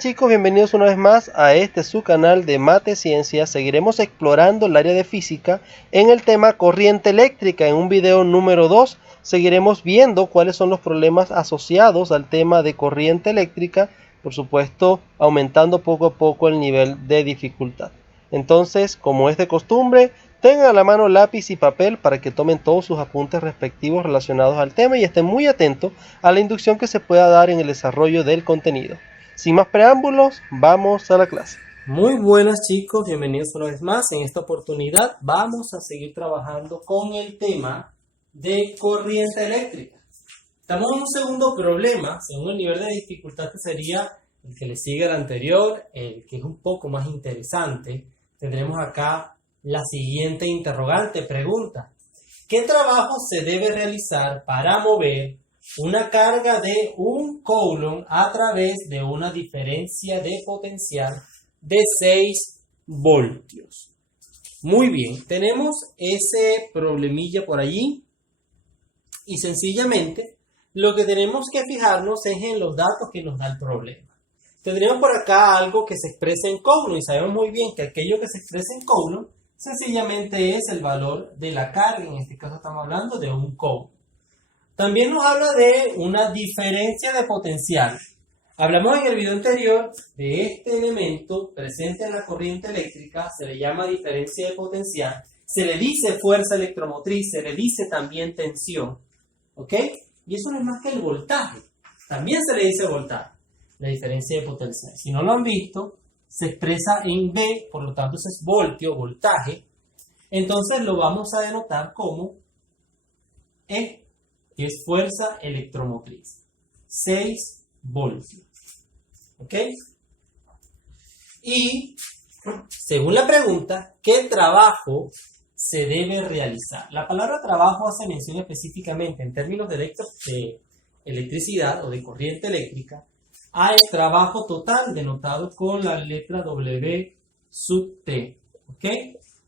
chicos, bienvenidos una vez más a este su canal de Mate Ciencias. Seguiremos explorando el área de física en el tema corriente eléctrica. En un video número 2 seguiremos viendo cuáles son los problemas asociados al tema de corriente eléctrica, por supuesto aumentando poco a poco el nivel de dificultad. Entonces, como es de costumbre, tengan a la mano lápiz y papel para que tomen todos sus apuntes respectivos relacionados al tema y estén muy atentos a la inducción que se pueda dar en el desarrollo del contenido. Sin más preámbulos, vamos a la clase. Muy buenas chicos, bienvenidos una vez más. En esta oportunidad vamos a seguir trabajando con el tema de corriente eléctrica. Estamos en un segundo problema, según el nivel de dificultad que sería el que le sigue al anterior, el que es un poco más interesante. Tendremos acá la siguiente interrogante, pregunta: ¿qué trabajo se debe realizar para mover una carga de 1 coulomb a través de una diferencia de potencial de 6 voltios? Muy bien, tenemos ese problemilla por allí y sencillamente lo que tenemos que fijarnos es en los datos que nos da el problema. Tendríamos por acá algo que se expresa en coulomb y sabemos muy bien que aquello que se expresa en coulomb sencillamente es el valor de la carga. En este caso estamos hablando de 1 coulomb. También nos habla de una diferencia de potencial. Hablamos en el video anterior de este elemento presente en la corriente eléctrica, se le llama diferencia de potencial, se le dice fuerza electromotriz, se le dice también tensión, ¿ok? Y eso no es más que el voltaje, también se le dice voltaje, la diferencia de potencial. Si no lo han visto, se expresa en V, por lo tanto eso es voltio, voltaje, entonces lo vamos a denotar como E, que es fuerza electromotriz, 6 voltios, ¿ok? Y según la pregunta, ¿qué trabajo se debe realizar? La palabra trabajo hace mención específicamente en términos de electricidad o de corriente eléctrica al trabajo total denotado con la letra W sub T, ¿ok?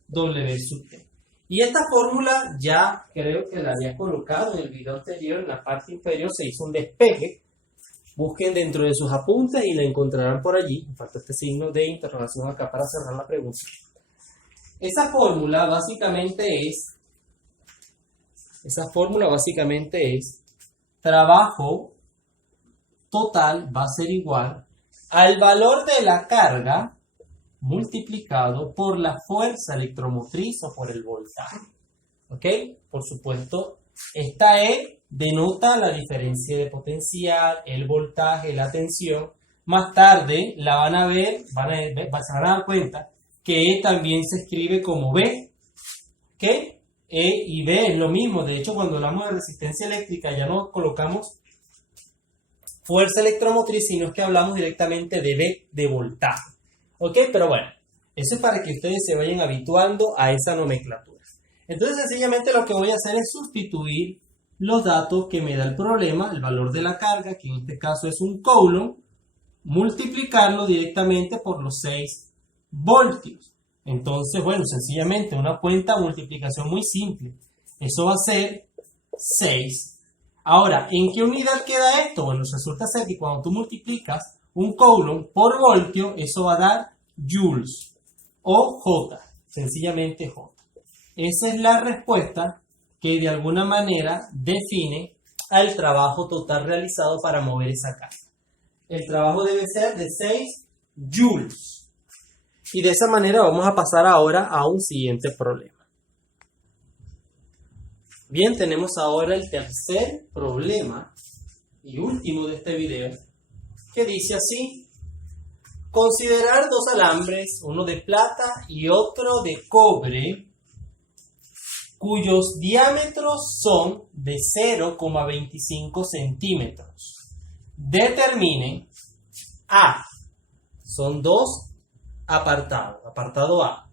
W sub T. Y esta fórmula ya creo que la había colocado en el video anterior, en la parte inferior se hizo un despeje. Busquen dentro de sus apuntes y la encontrarán por allí. Me falta este signo de interrogación acá para cerrar la pregunta. Esa fórmula básicamente es trabajo total va a ser igual al valor de la carga multiplicado por la fuerza electromotriz o por el voltaje. ¿Ok? Por supuesto, esta E denota la diferencia de potencial, el voltaje, la tensión. Más tarde la van a ver, se van a dar cuenta que E también se escribe como B. ¿Ok? E y B es lo mismo. De hecho, cuando hablamos de resistencia eléctrica ya no colocamos fuerza electromotriz, sino que hablamos directamente de B, de voltaje. ¿Ok? Pero bueno, eso es para que ustedes se vayan habituando a esa nomenclatura. Entonces, sencillamente lo que voy a hacer es sustituir los datos que me da el problema, el valor de la carga, que en este caso es 1 coulomb, multiplicarlo directamente por los 6 voltios. Entonces, bueno, sencillamente una cuenta multiplicación muy simple. Eso va a ser 6. Ahora, ¿en qué unidad queda esto? Bueno, resulta ser que cuando tú multiplicas 1 coulomb por voltio, eso va a dar joules o J, sencillamente J. Esa es la respuesta que de alguna manera define al trabajo total realizado para mover esa carga. El trabajo debe ser de 6 joules. Y de esa manera vamos a pasar ahora a un siguiente problema. Bien, tenemos ahora el tercer problema y último de este video, que dice así: considerar 2 alambres, uno de plata y otro de cobre, cuyos diámetros son de 0,25 centímetros. Determine A. Son 2 apartados. Apartado A.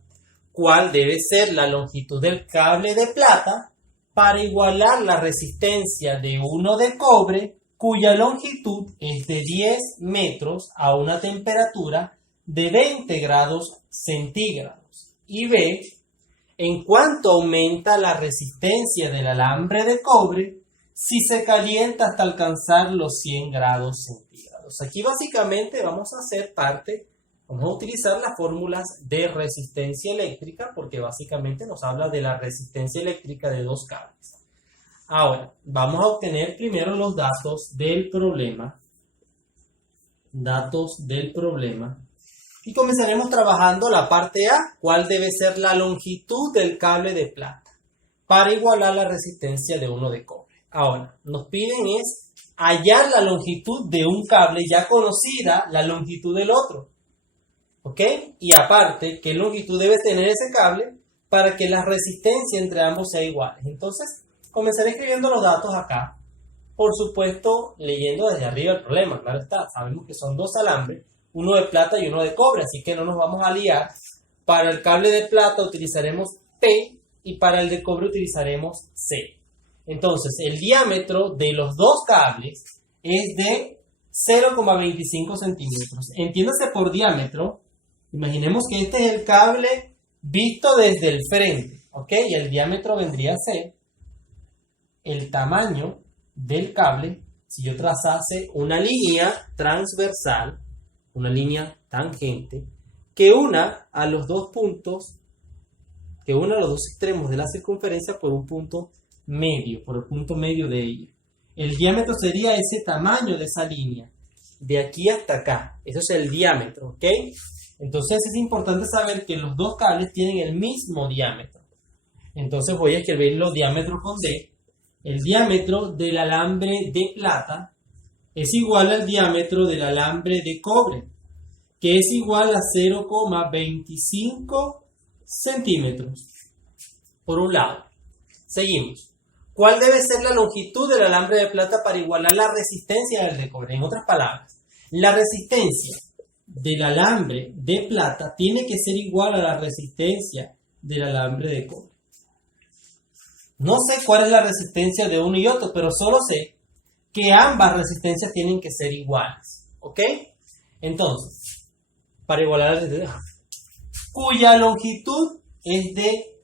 ¿Cuál debe ser la longitud del cable de plata para igualar la resistencia de uno de cobre, cuya longitud es de 10 metros a una temperatura de 20 grados centígrados? Y B. ¿En cuánto aumenta la resistencia del alambre de cobre si se calienta hasta alcanzar los 100 grados centígrados? datos. Aquí básicamente vamos a vamos a utilizar las fórmulas de resistencia eléctrica porque básicamente nos habla de la resistencia eléctrica de dos cables. Ahora, vamos a obtener primero los datos del problema. Y comenzaremos trabajando la parte A, cuál debe ser la longitud del cable de plata para igualar la resistencia de uno de cobre. Ahora, nos piden es hallar la longitud de un cable ya conocida, la longitud del otro. ¿Ok? Y aparte, ¿qué longitud debe tener ese cable para que la resistencia entre ambos sea igual? Entonces, comenzaré escribiendo los datos acá. Por supuesto, leyendo desde arriba el problema, claro está. Sabemos que son dos alambres, uno de plata y uno de cobre, así que no nos vamos a liar. Para el cable de plata utilizaremos P y para el de cobre utilizaremos C. Entonces, el diámetro de los dos cables es de 0,25 centímetros. Entiéndase por diámetro. Imaginemos que este es el cable visto desde el frente, ¿ok? Y el diámetro vendría a ser el tamaño del cable. Si yo trazase una línea transversal, una línea tangente, que una a los dos extremos de la circunferencia por un punto medio, por el punto medio de ella. El diámetro sería ese tamaño de esa línea, de aquí hasta acá. Eso es el diámetro, ¿ok? Entonces es importante saber que los dos cables tienen el mismo diámetro. Entonces voy a escribir los diámetros con D. El diámetro del alambre de plata es igual al diámetro del alambre de cobre, que es igual a 0,25 centímetros. Por un lado. Seguimos. ¿Cuál debe ser la longitud del alambre de plata para igualar la resistencia del de cobre? En otras palabras, la resistencia del alambre de plata tiene que ser igual a la resistencia del alambre de cobre. No sé cuál es la resistencia de uno y otro, pero solo sé que ambas resistencias tienen que ser iguales. ¿Ok? Entonces, para igualar la resistencia, cuya longitud es de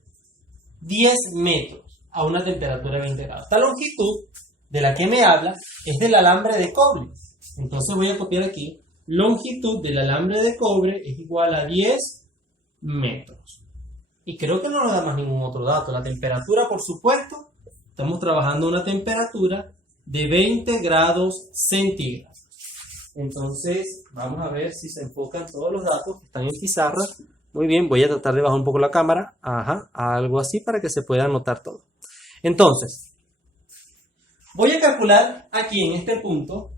10 metros a una temperatura de 20 grados. Esta longitud de la que me habla es del alambre de cobre. Entonces voy a copiar aquí. Longitud del alambre de cobre es igual a 10 metros. Y creo que no nos da más ningún otro dato. La temperatura, por supuesto, estamos trabajando a una temperatura de 20 grados centígrados. Entonces, vamos a ver si se enfocan todos los datos que están en pizarra. Muy bien, voy a tratar de bajar un poco la cámara. Ajá, algo así para que se pueda anotar todo. Entonces, voy a calcular aquí en este punto,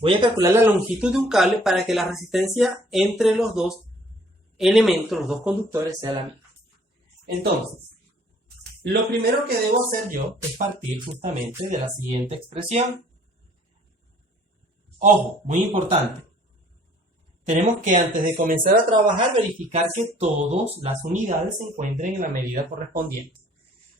voy a calcular la longitud de un cable para que la resistencia entre los dos elementos, los dos conductores, sea la misma. Entonces, lo primero que debo hacer yo es partir justamente de la siguiente expresión. Ojo, muy importante. Tenemos que antes de comenzar a trabajar verificar que todas las unidades se encuentren en la medida correspondiente.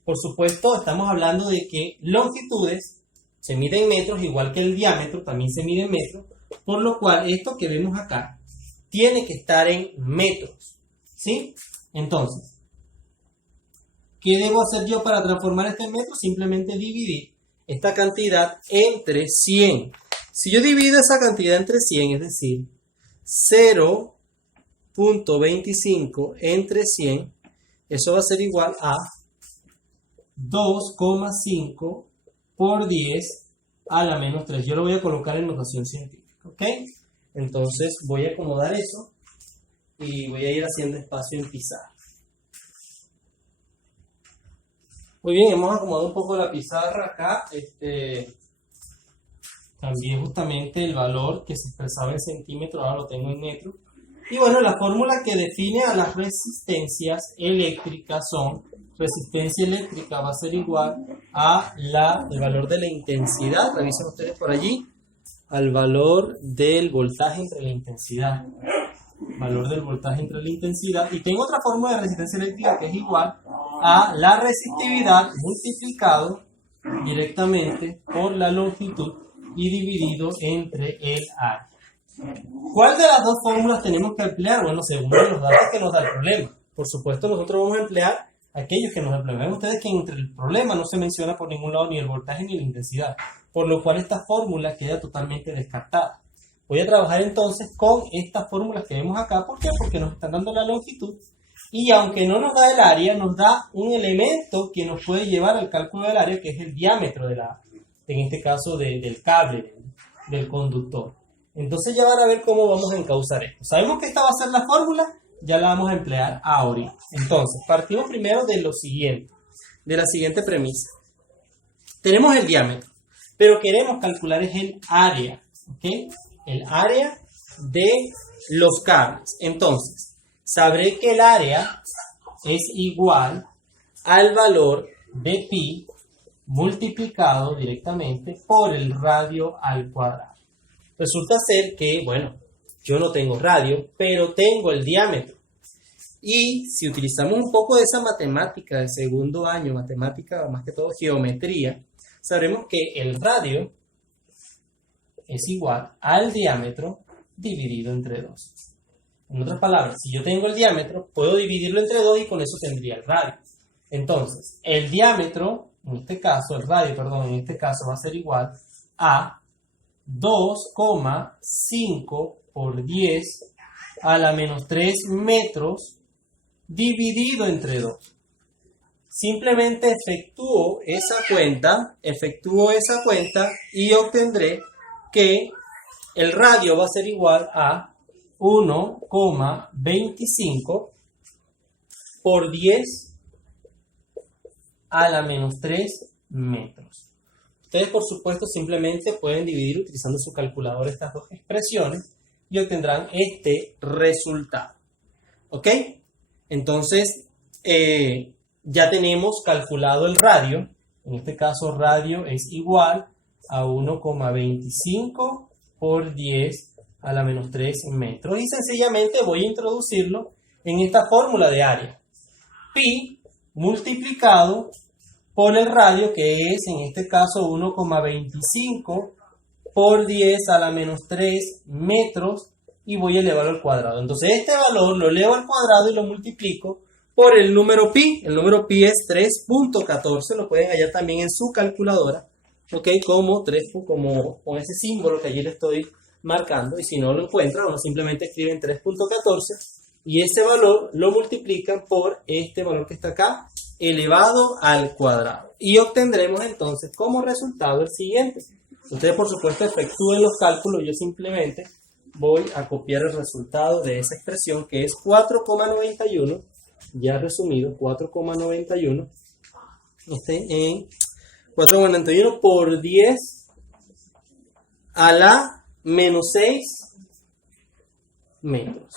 Por supuesto, estamos hablando de que longitudes se miden en metros, igual que el diámetro también se mide en metros, por lo cual esto que vemos acá tiene que estar en metros, ¿sí? Entonces, ¿qué debo hacer yo para transformar esto en metros? Simplemente dividir esta cantidad entre 100. Si yo divido esa cantidad entre 100, es decir, 0.25 entre 100, eso va a ser igual a 2,5 por 10 a la menos 3. Yo lo voy a colocar en notación científica, ¿ok? Entonces voy a acomodar eso y voy a ir haciendo espacio en pizarra. Muy bien, hemos acomodado un poco la pizarra acá. También justamente el valor que se expresaba en centímetros, ahora lo tengo en metros. Y bueno, la fórmula que define a las resistencias eléctricas son, resistencia eléctrica va a ser igual a el valor de la intensidad, revisen ustedes por allí, al valor del voltaje entre la intensidad. Valor del voltaje entre la intensidad. Y tengo otra fórmula de resistencia eléctrica que es igual a la resistividad multiplicado directamente por la longitud y dividido entre el área. ¿Cuál de las dos fórmulas tenemos que emplear? Bueno, según los datos que nos da el problema. Por supuesto, nosotros vamos a emplear aquellos que nos emplean. Ven ustedes que entre el problema no se menciona por ningún lado ni el voltaje ni la intensidad, por lo cual esta fórmula queda totalmente descartada. Voy a trabajar entonces con estas fórmulas que vemos acá. ¿Por qué? Porque nos están dando la longitud y aunque no nos da el área, nos da un elemento que nos puede llevar al cálculo del área, que es el diámetro en este caso del cable, del conductor. Entonces ya van a ver cómo vamos a encauzar esto. Sabemos que esta va a ser la fórmula, ya la vamos a emplear ahorita. Entonces, partimos primero de lo siguiente, de la siguiente premisa. Tenemos el diámetro, pero queremos calcular es el área, ¿ok? El área de los cables. Entonces, sabré que el área es igual al valor de pi multiplicado directamente por el radio al cuadrado. Resulta ser que, bueno, yo no tengo radio, pero tengo el diámetro. Y si utilizamos un poco de esa matemática del segundo año, matemática más que todo geometría, sabremos que el radio es igual al diámetro dividido entre 2. En otras palabras, si yo tengo el diámetro, puedo dividirlo entre 2 y con eso tendría el radio. Entonces, el diámetro, en este caso, el radio, perdón, en este caso va a ser igual a 2,5 por 10 a la menos 3 metros dividido entre 2. Simplemente efectúo esa cuenta y obtendré que el radio va a ser igual a 1,25 por 10 a la menos 3 metros. Ustedes, por supuesto, simplemente pueden dividir utilizando su calculadora estas dos expresiones y obtendrán este resultado. ¿Ok? Entonces, ya tenemos calculado el radio. En este caso, radio es igual a 1,25 por 10 a la menos 3 metros. Y sencillamente voy a introducirlo en esta fórmula de área. Pi multiplicado por el radio, que es en este caso 1,25 por 10 a la menos 3 metros, y voy a elevarlo al cuadrado. Entonces este valor lo elevo al cuadrado y lo multiplico por el número pi. El número pi es 3.14, lo pueden hallar también en su calculadora, ¿ok? Como con ese símbolo que allí le estoy marcando, y si no lo encuentran, uno simplemente escriben 3.14 y ese valor lo multiplican por este valor que está acá, elevado al cuadrado. Y obtendremos entonces como resultado el siguiente. Ustedes, por supuesto, efectúen los cálculos, yo simplemente voy a copiar el resultado de esa expresión, que es 4,91, ya resumido, 4,91, en 4,91 por 10 a la menos 6 metros.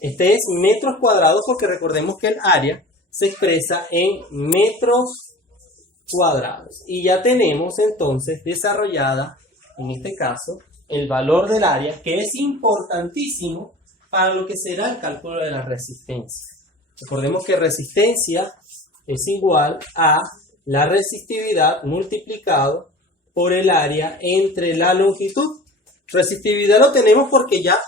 Este es metros cuadrados porque recordemos que el área se expresa en metros cuadrados. Y ya tenemos entonces desarrollada, en este caso, el valor del área, que es importantísimo para lo que será el cálculo de la resistencia. Recordemos que resistencia es igual a la resistividad multiplicado por el área entre la longitud. Resistividad lo tenemos porque ya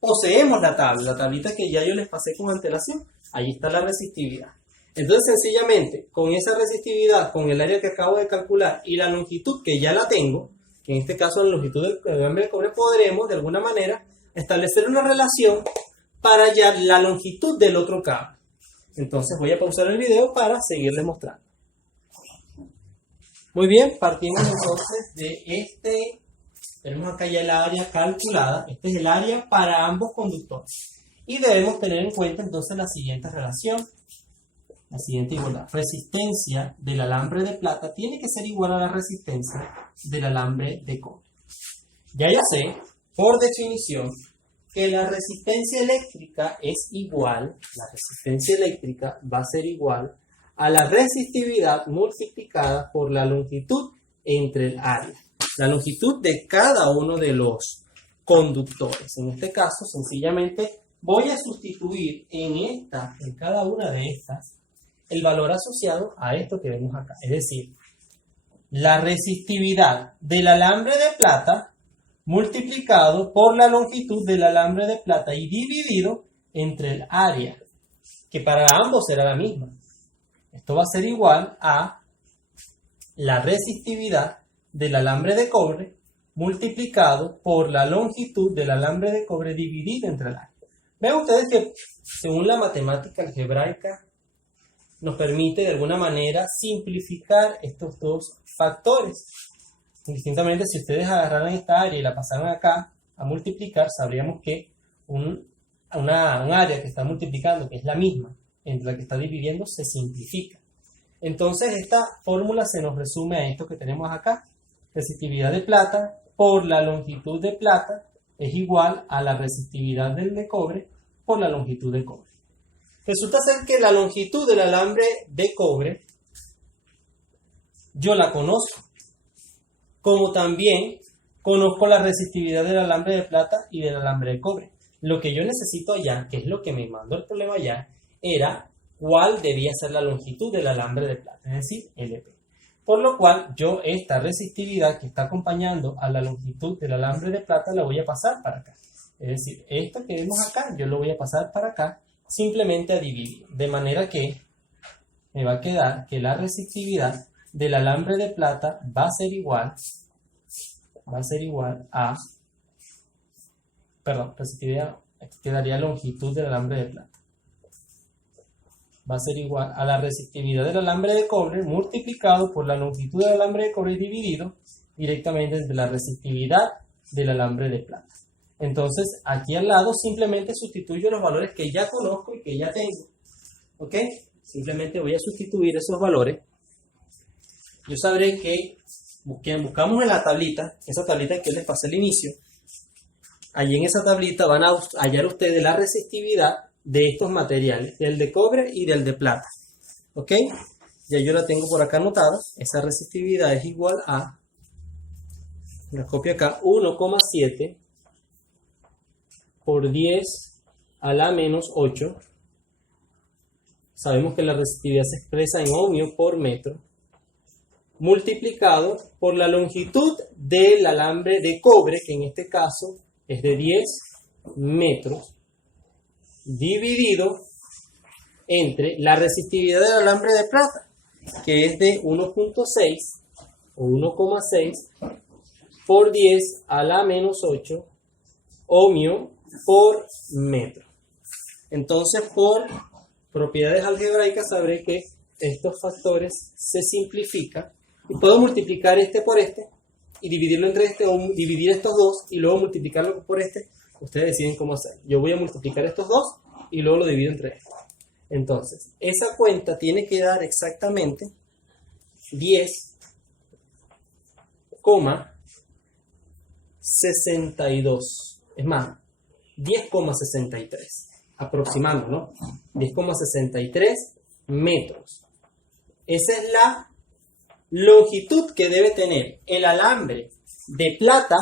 poseemos la tablita que ya yo les pasé con antelación. Ahí está la resistividad. Entonces, sencillamente, con esa resistividad, con el área que acabo de calcular y la longitud que ya la tengo, que en este caso la longitud del cable de cobre, podremos de alguna manera establecer una relación para hallar la longitud del otro cable. Entonces voy a pausar el video para seguirles mostrando. Muy bien, partimos entonces de este. Tenemos acá ya el área calculada. Este es el área para ambos conductores. Y debemos tener en cuenta entonces la siguiente relación. La siguiente igualdad. Resistencia del alambre de plata tiene que ser igual a la resistencia del alambre de cobre. Ya yo sé, por definición, que la resistencia eléctrica es igual, la resistencia eléctrica va a ser igual a la resistividad multiplicada por la longitud entre el área. La longitud de cada uno de los conductores. En este caso, sencillamente voy a sustituir en cada una de estas el valor asociado a esto que vemos acá. Es decir, la resistividad del alambre de plata multiplicado por la longitud del alambre de plata y dividido entre el área, que para ambos será la misma. Esto va a ser igual a la resistividad del alambre de cobre multiplicado por la longitud del alambre de cobre dividido entre el área. Ven ustedes que según la matemática algebraica nos permite de alguna manera simplificar estos dos factores. Distintamente, si ustedes agarraran esta área y la pasaran acá a multiplicar, sabríamos que un área que está multiplicando, que es la misma entre la que está dividiendo, se simplifica. Entonces esta fórmula se nos resume a esto que tenemos acá. Resistividad de plata por la longitud de plata es igual a la resistividad del de cobre por la longitud de cobre. Resulta ser que la longitud del alambre de cobre yo la conozco, como también conozco la resistividad del alambre de plata y del alambre de cobre. Lo que yo necesito allá, que es lo que me mandó el problema allá, era cuál debía ser la longitud del alambre de plata, es decir, LP. Por lo cual, yo esta resistividad que está acompañando a la longitud del alambre de plata la voy a pasar para acá. Es decir, esto que vemos acá, yo lo voy a pasar para acá, simplemente a dividir. De manera que me va a quedar que la resistividad del alambre de plata va a ser igual a, resistividad, aquí quedaría longitud del alambre de plata. Va a ser igual a la resistividad del alambre de cobre multiplicado por la longitud del alambre de cobre dividido directamente entre la resistividad del alambre de plata. Entonces, aquí al lado simplemente sustituyo los valores que ya conozco y que ya tengo. ¿Ok? Simplemente voy a sustituir esos valores. Yo sabré que buscamos en la tablita, esa tablita que les pasé al inicio. Allí en esa tablita van a hallar ustedes la resistividad de estos materiales, del de cobre y del de plata. ¿Ok? Ya yo la tengo por acá anotada. Esa resistividad es igual a, la copio acá, 1,7 por 10 a la menos 8. Sabemos que la resistividad se expresa en ohmio por metro, multiplicado por la longitud del alambre de cobre, que en este caso es de 10 metros, dividido entre la resistividad del alambre de plata, que es de 1.6 o 1,6 por 10 a la menos 8 ohmio por metro. Entonces, por propiedades algebraicas, sabré que estos factores se simplifican y puedo multiplicar este por este y dividirlo entre este, o dividir estos dos y luego multiplicarlo por este. Ustedes deciden cómo hacer. Yo voy a multiplicar estos dos y luego lo divido entre estos. Entonces, esa cuenta tiene que dar exactamente 10,62. Es más, 10,63. Aproximando, ¿no? 10,63 metros. Esa es la longitud que debe tener el alambre de plata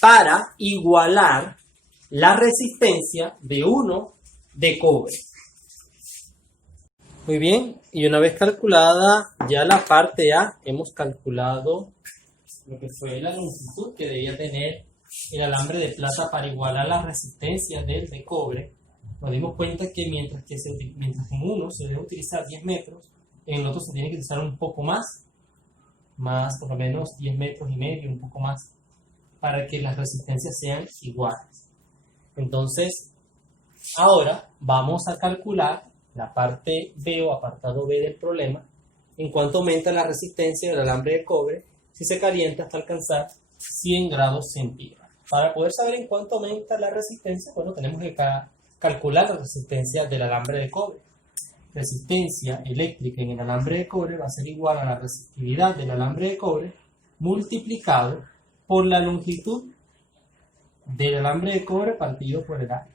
para igualar la resistencia de uno de cobre. Muy bien, y una vez calculada ya la parte A, hemos calculado lo que fue la longitud que debía tener el alambre de plata para igualar la resistencia del de cobre. Nos dimos cuenta que mientras en uno se debe utilizar 10 metros, en el otro se tiene que utilizar un poco más por lo menos 10 metros y medio, un poco más, para que las resistencias sean iguales. Entonces, ahora vamos a calcular la parte B o apartado B del problema, en cuanto aumenta la resistencia del alambre de cobre si se calienta hasta alcanzar 100 grados centígrados. Para poder saber en cuánto aumenta la resistencia, bueno, tenemos que calcular la resistencia del alambre de cobre. Resistencia eléctrica en el alambre de cobre va a ser igual a la resistividad del alambre de cobre multiplicado por la longitud del alambre de cobre partido por el área.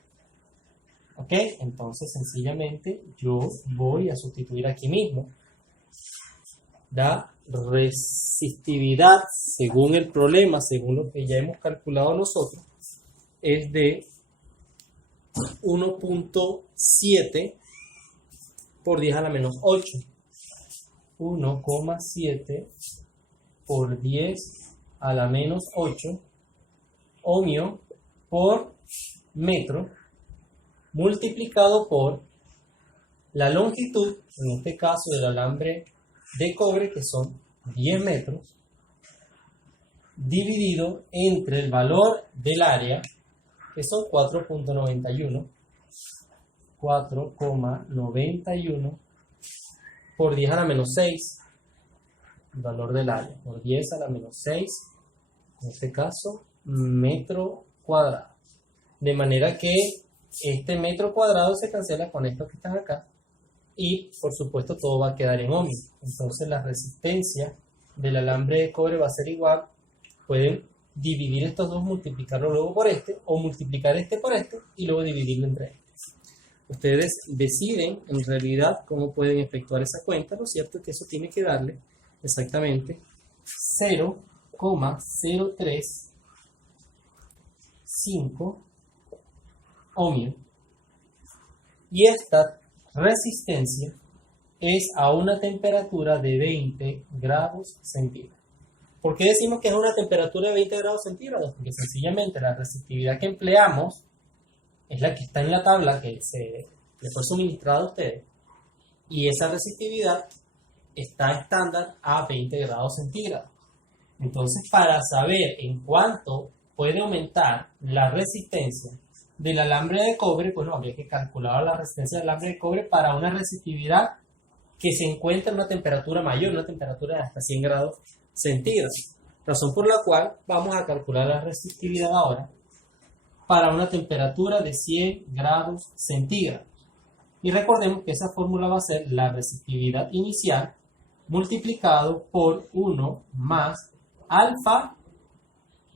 ¿Ok? Entonces, sencillamente, yo voy a sustituir aquí mismo la resistividad, según el problema, según lo que ya hemos calculado nosotros, es de 1.7 por 10 a la menos 8. 1,7 por 10 a la menos 8 ohmio por metro multiplicado por la longitud, en este caso del alambre de cobre, que son 10 metros, dividido entre el valor del área, que son 4.91, 4,91 por 10 a la menos 6, el valor del área, por 10 a la menos 6, en este caso, metro cuadrado. De manera que este metro cuadrado se cancela con estos que están acá y, por supuesto, todo va a quedar en ohmios. Entonces, la resistencia del alambre de cobre va a ser igual. Pueden dividir estos dos, multiplicarlo luego por este, o multiplicar este por este y luego dividirlo entre estos. Ustedes deciden en realidad cómo pueden efectuar esa cuenta. Lo cierto es que eso tiene que darle exactamente 0,0335 ohmios. Y esta resistencia es a una temperatura de 20 grados centígrados. ¿Por qué decimos que es una temperatura de 20 grados centígrados? Porque sencillamente la resistividad que empleamos es la que está en la tabla que les fue suministrada a ustedes. Y esa resistividad está estándar a 20 grados centígrados. Entonces, para saber en cuánto puede aumentar la resistencia del alambre de cobre, pues no, habría que calcular la resistencia del alambre de cobre para una resistividad que se encuentra en una temperatura mayor, una temperatura de hasta 100 grados centígrados. Razón por la cual vamos a calcular la resistividad ahora para una temperatura de 100 grados centígrados. Y recordemos que esa fórmula va a ser la resistividad inicial multiplicado por 1 más alfa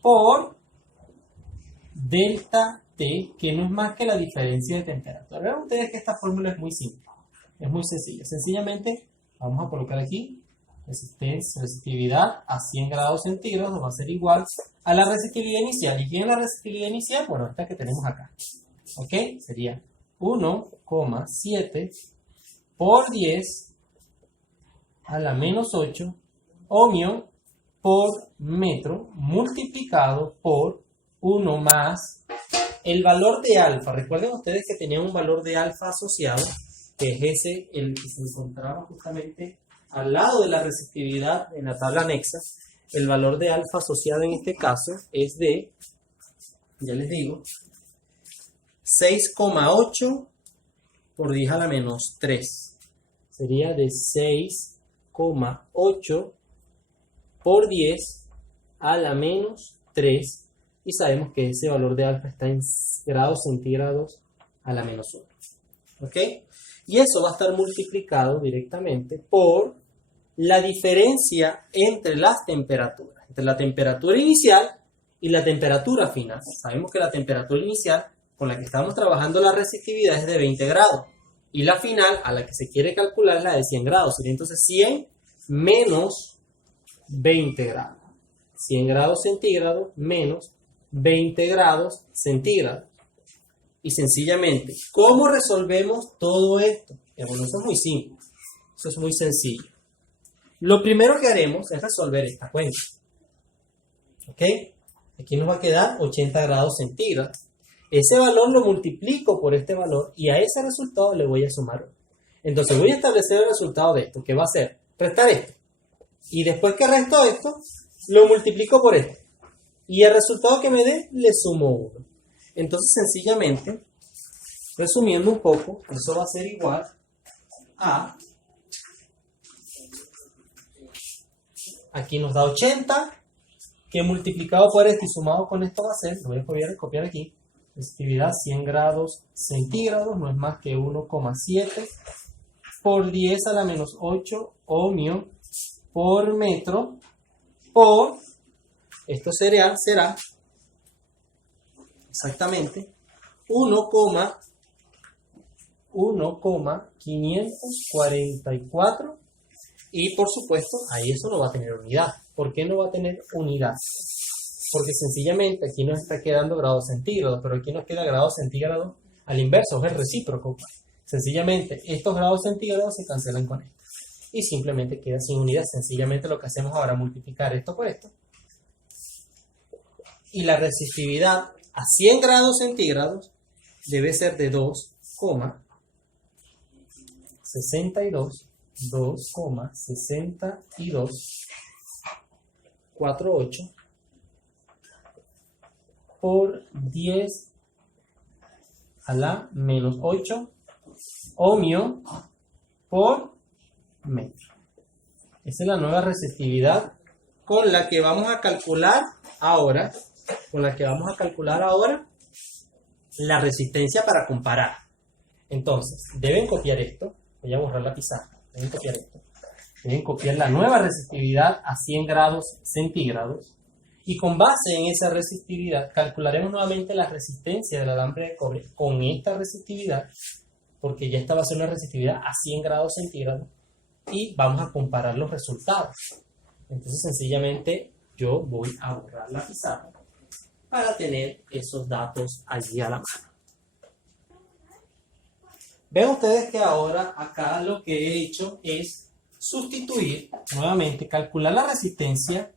por delta T, que no es más que la diferencia de temperatura. Vean ustedes que esta fórmula es muy simple, es muy sencilla. Sencillamente vamos a colocar aquí resistividad a 100 grados centígrados, va a ser igual a la resistividad inicial. ¿Y quién es la resistividad inicial? Bueno, esta que tenemos acá. ¿Ok? Sería 1,7 por 10 a la menos 8 ohmio por metro multiplicado por 1 más el valor de alfa. Recuerden ustedes que tenían un valor de alfa asociado, que es ese, el que se encontraba justamente al lado de la resistividad en la tabla anexa. El valor de alfa asociado en este caso es de, ya les digo, 6,8 por 10 a la menos 3. Sería de 6,8 por 10 a la menos 3. Y sabemos que ese valor de alfa está en grados centígrados a la menos 1. ¿Ok? Y eso va a estar multiplicado directamente por la diferencia entre las temperaturas, entre la temperatura inicial y la temperatura final. Sabemos que la temperatura inicial con la que estamos trabajando la resistividad es de 20 grados y la final a la que se quiere calcular es la de 100 grados. Sería entonces 100 menos 20 grados. 100 grados centígrados menos 20 grados centígrados. Y sencillamente, ¿cómo resolvemos todo esto? Bueno, eso es muy simple, eso es muy sencillo. Lo primero que haremos es resolver esta cuenta. ¿Ok? Aquí nos va a quedar 80 grados centígrados. Ese valor lo multiplico por este valor y a ese resultado le voy a sumar 1. Entonces voy a establecer el resultado de esto, que va a ser restar esto. Y después que resto esto, lo multiplico por esto. Y el resultado que me dé, le sumo 1. Entonces, sencillamente, resumiendo un poco, eso va a ser igual a... Aquí nos da 80, que multiplicado por esto y sumado con esto va a ser, lo voy a copiar aquí, resistividad 100 grados centígrados, no es más que 1,7 por 10 a la menos 8 ohmio por metro por, esto será exactamente 1,544 y por supuesto ahí eso no va a tener unidad. ¿Por qué no va a tener unidad? Porque sencillamente aquí nos está quedando grados centígrados, pero aquí nos queda grados centígrados al inverso, es el recíproco. Sencillamente estos grados centígrados se cancelan con esto y simplemente queda sin unidad. Sencillamente lo que hacemos ahora es multiplicar esto por esto y la resistividad a 100 grados centígrados debe ser de 2,0 2,6248 por 10 a la menos 8 ohmio por metro. Esa es la nueva resistividad con la que vamos a calcular ahora, la resistencia para comparar. Entonces, deben copiar esto. Voy a borrar la pizarra. Deben copiar esto. Deben copiar la nueva resistividad a 100 grados centígrados. Y con base en esa resistividad, calcularemos nuevamente la resistencia del alambre de cobre con esta resistividad, porque ya esta va a ser una resistividad a 100 grados centígrados. Y vamos a comparar los resultados. Entonces, sencillamente, yo voy a borrar la pizarra para tener esos datos allí a la mano. Ven ustedes que ahora acá lo que he hecho es sustituir nuevamente, calcular la resistencia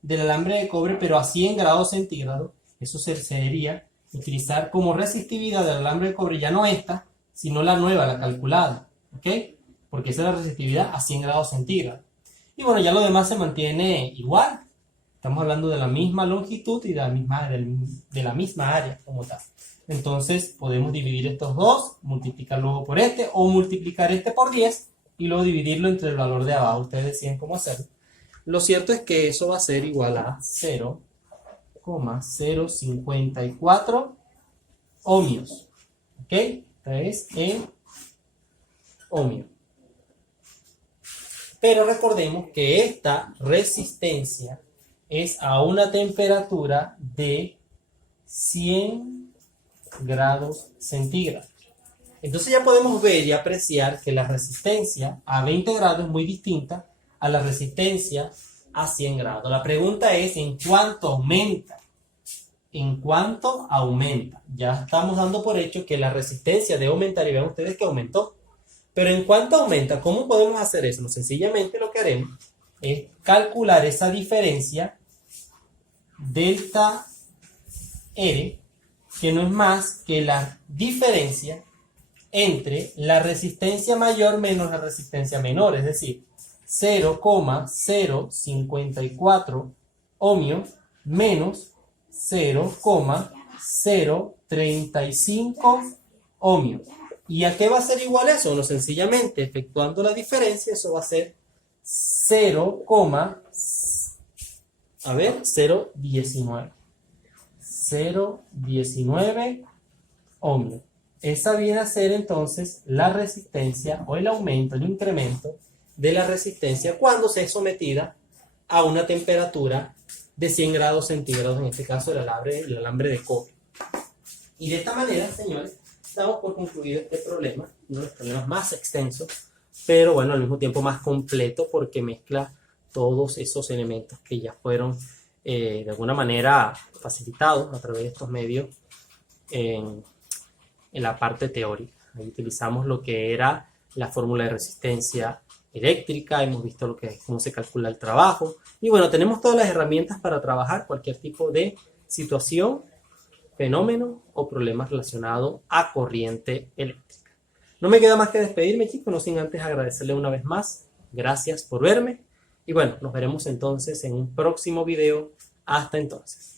del alambre de cobre, pero a 100 grados centígrados. Eso sería utilizar como resistividad del alambre de cobre, ya no esta, sino la nueva, la calculada, ¿ok? Porque esa es la resistividad a 100 grados centígrados. Y bueno, ya lo demás se mantiene igual. Estamos hablando de la misma longitud y de la misma área como tal. Entonces podemos dividir estos dos, multiplicar luego por este, o multiplicar este por 10 y luego dividirlo entre el valor de abajo. Ustedes deciden cómo hacerlo. Lo cierto es que eso va a ser igual a 0,054 ohmios. ¿Ok? Entonces, en ohmio. Pero recordemos que esta resistencia es a una temperatura de 100 grados centígrados. Entonces ya podemos ver y apreciar que la resistencia a 20 grados es muy distinta a la resistencia a 100 grados. La pregunta es, ¿en cuánto aumenta? ¿En cuánto aumenta? Ya estamos dando por hecho que la resistencia debe aumentar y vean ustedes que aumentó. Pero ¿en cuánto aumenta? ¿Cómo podemos hacer eso? No, sencillamente lo que haremos es calcular esa diferencia delta R, que no es más que la diferencia entre la resistencia mayor menos la resistencia menor, es decir, 0,054 ohmios menos 0,035 ohmios. ¿Y a qué va a ser igual eso? Bueno, sencillamente, efectuando la diferencia, eso va a ser 0,019. 0,19 ohmios. Esa viene a ser entonces la resistencia o el aumento, el incremento de la resistencia cuando se es sometida a una temperatura de 100 grados centígrados, en este caso el alambre de cobre. Y de esta manera, señores, damos por concluido este problema, uno de los problemas más extensos, pero bueno, al mismo tiempo más completo porque mezcla todos esos elementos que ya fueron de alguna manera facilitados a través de estos medios en la parte teórica. Ahí utilizamos lo que era la fórmula de resistencia eléctrica, hemos visto cómo se calcula el trabajo y bueno, tenemos todas las herramientas para trabajar cualquier tipo de situación, fenómeno o problema relacionado a corriente eléctrica. No me queda más que despedirme, chicos, no sin antes agradecerle una vez más. Gracias por verme y bueno, nos veremos entonces en un próximo video. Hasta entonces.